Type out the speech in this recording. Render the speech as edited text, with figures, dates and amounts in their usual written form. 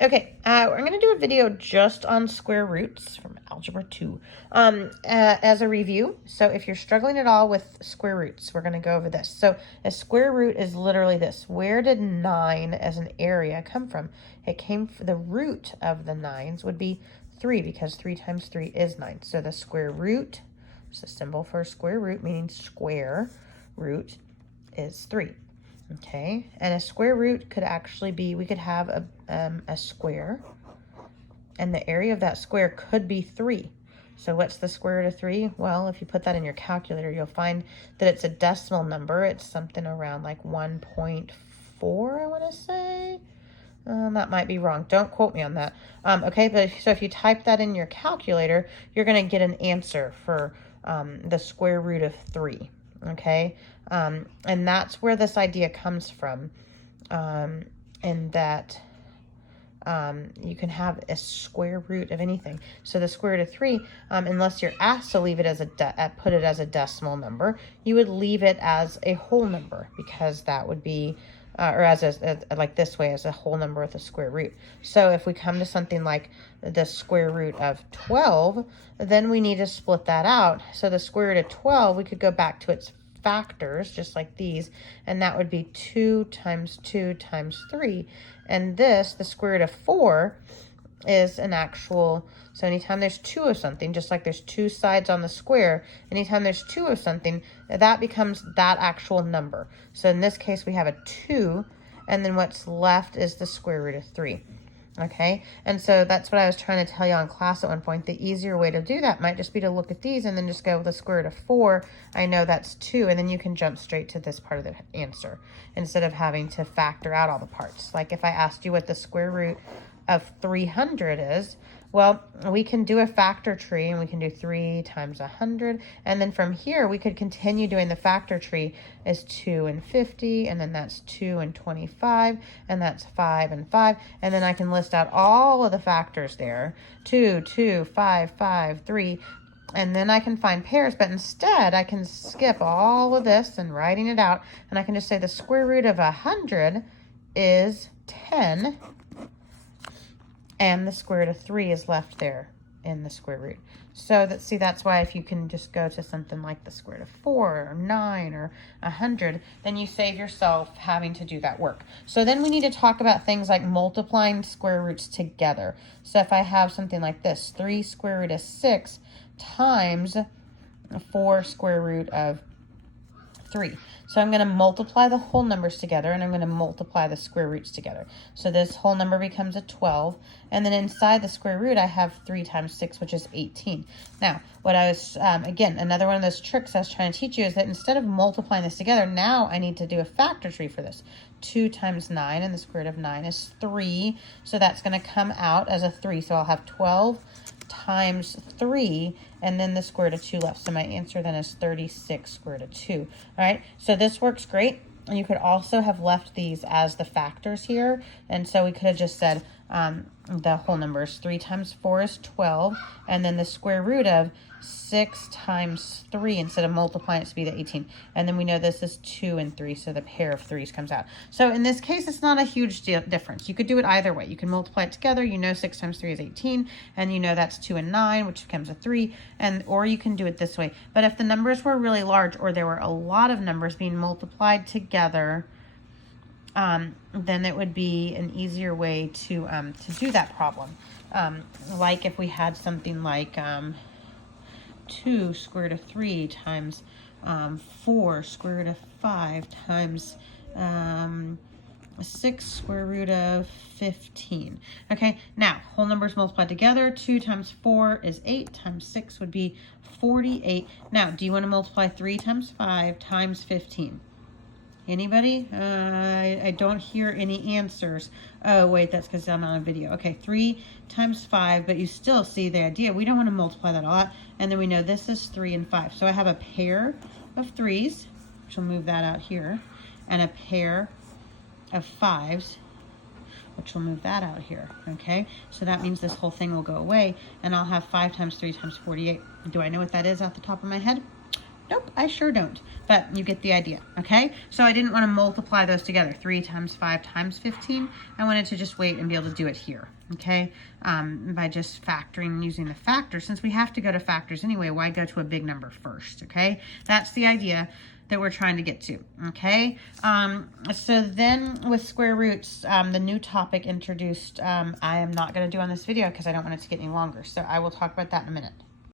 Okay, we're going to do a video just on square roots from Algebra 2 as a review. So if you're struggling at all with square roots, we're going to go over this. So a square root is literally this. Where did 9 as an area come from? It came from the root of the 9s would be 3 because 3 times 3 is 9. So the square root, it's a symbol for square root, meaning square root is 3. Okay, and a square root could actually be, we could have a square, and the area of that square could be 3. So what's the square root of 3? Well, if you put that in your calculator, you'll find that it's a decimal number. It's something around like 1.4, I want to say. That might be wrong. Don't quote me on that. Okay, but so if you type that in your calculator, you're going to get an answer for the square root of 3. Okay, and that's where this idea comes from, and that you can have a square root of anything. So the square root of 3, unless you're asked to leave it as put it as a decimal number, you would leave it as a whole number, because that would be or as like this way, as a whole number with a square root. So if we come to something like the square root of 12, then we need to split that out. So the square root of 12, we could go back to its factors, just like these, and that would be 2 times 2 times 3. And this, the square root of 4, is an actual, so anytime there's 2 of something, just like there's 2 sides on the square, anytime there's 2 of something, that becomes that actual number. So in this case, we have a 2, and then what's left is the square root of 3. Okay, and so that's what I was trying to tell you on class at one point. The easier way to do that might just be to look at these and then just go with the square root of 4. I know that's 2, and then you can jump straight to this part of the answer instead of having to factor out all the parts. Like if I asked you what the square root of 300 is, well, we can do a factor tree, and we can do 3 times 100, and then from here we could continue doing the factor tree as 2 and 50, and then that's 2 and 25, and that's 5 and 5, and then I can list out all of the factors there, 2, 2, 5, 5, 3, and then I can find pairs, but instead I can skip all of this and writing it out, and I can just say the square root of 100 is 10, and the square root of 3 is left there in the square root. So that's why if you can just go to something like the square root of 4 or 9 or 100, then you save yourself having to do that work. So then we need to talk about things like multiplying square roots together. So if I have something like this, 3 square root of 6 times 4 square root of 3. So I'm going to multiply the whole numbers together, and I'm going to multiply the square roots together. So this whole number becomes a 12, and then inside the square root I have 3 times 6, which is 18. Now, what I was, again, another one of those tricks I was trying to teach you is that instead of multiplying this together, now I need to do a factor tree for this. 2 times 9, and the square root of 9 is 3, so that's going to come out as a 3. So I'll have 12 times 3, and then the square root of 2 left. So my answer then is 36 square root of 2. All right, so this works great. And you could also have left these as the factors here. And so we could have just said the whole numbers. 3 times 4 is 12. And then the square root of 6 times 3, instead of multiplying it to be the 18. And then we know this is 2 and 3, so the pair of 3's comes out. So in this case, it's not a huge difference. You could do it either way. You can multiply it together. You know 6 times 3 is 18, and you know that's 2 and 9, which becomes a 3, or you can do it this way. But if the numbers were really large, or there were a lot of numbers being multiplied together, then it would be an easier way to do that problem. Like if we had something like 2 square root of 3 times 4 square root of 5 times 6 square root of 15. Okay, now whole numbers multiplied together. 2 times 4 is 8, times 6 would be 48. Now, do you want to multiply 3 times 5 times 15? Anybody? I don't hear any answers. Oh, wait, that's because I'm on a video. Okay, 3 times 5, but you still see the idea. We don't want to multiply that a lot. And then we know this is 3 and 5. So I have a pair of 3's, which will move that out here, and a pair of 5's, which will move that out here, okay? So that means this whole thing will go away, and I'll have 5 times 3 times 48. Do I know what that is off the top of my head? Nope, I sure don't, but you get the idea, okay? So I didn't want to multiply those together, 3 times 5 times 15. I wanted to just wait and be able to do it here, okay? By just factoring and using the factor. Since we have to go to factors anyway, why go to a big number first, okay? That's the idea that we're trying to get to, okay? So then with square roots, the new topic introduced, I am not going to do on this video because I don't want it to get any longer. So I will talk about that in a minute.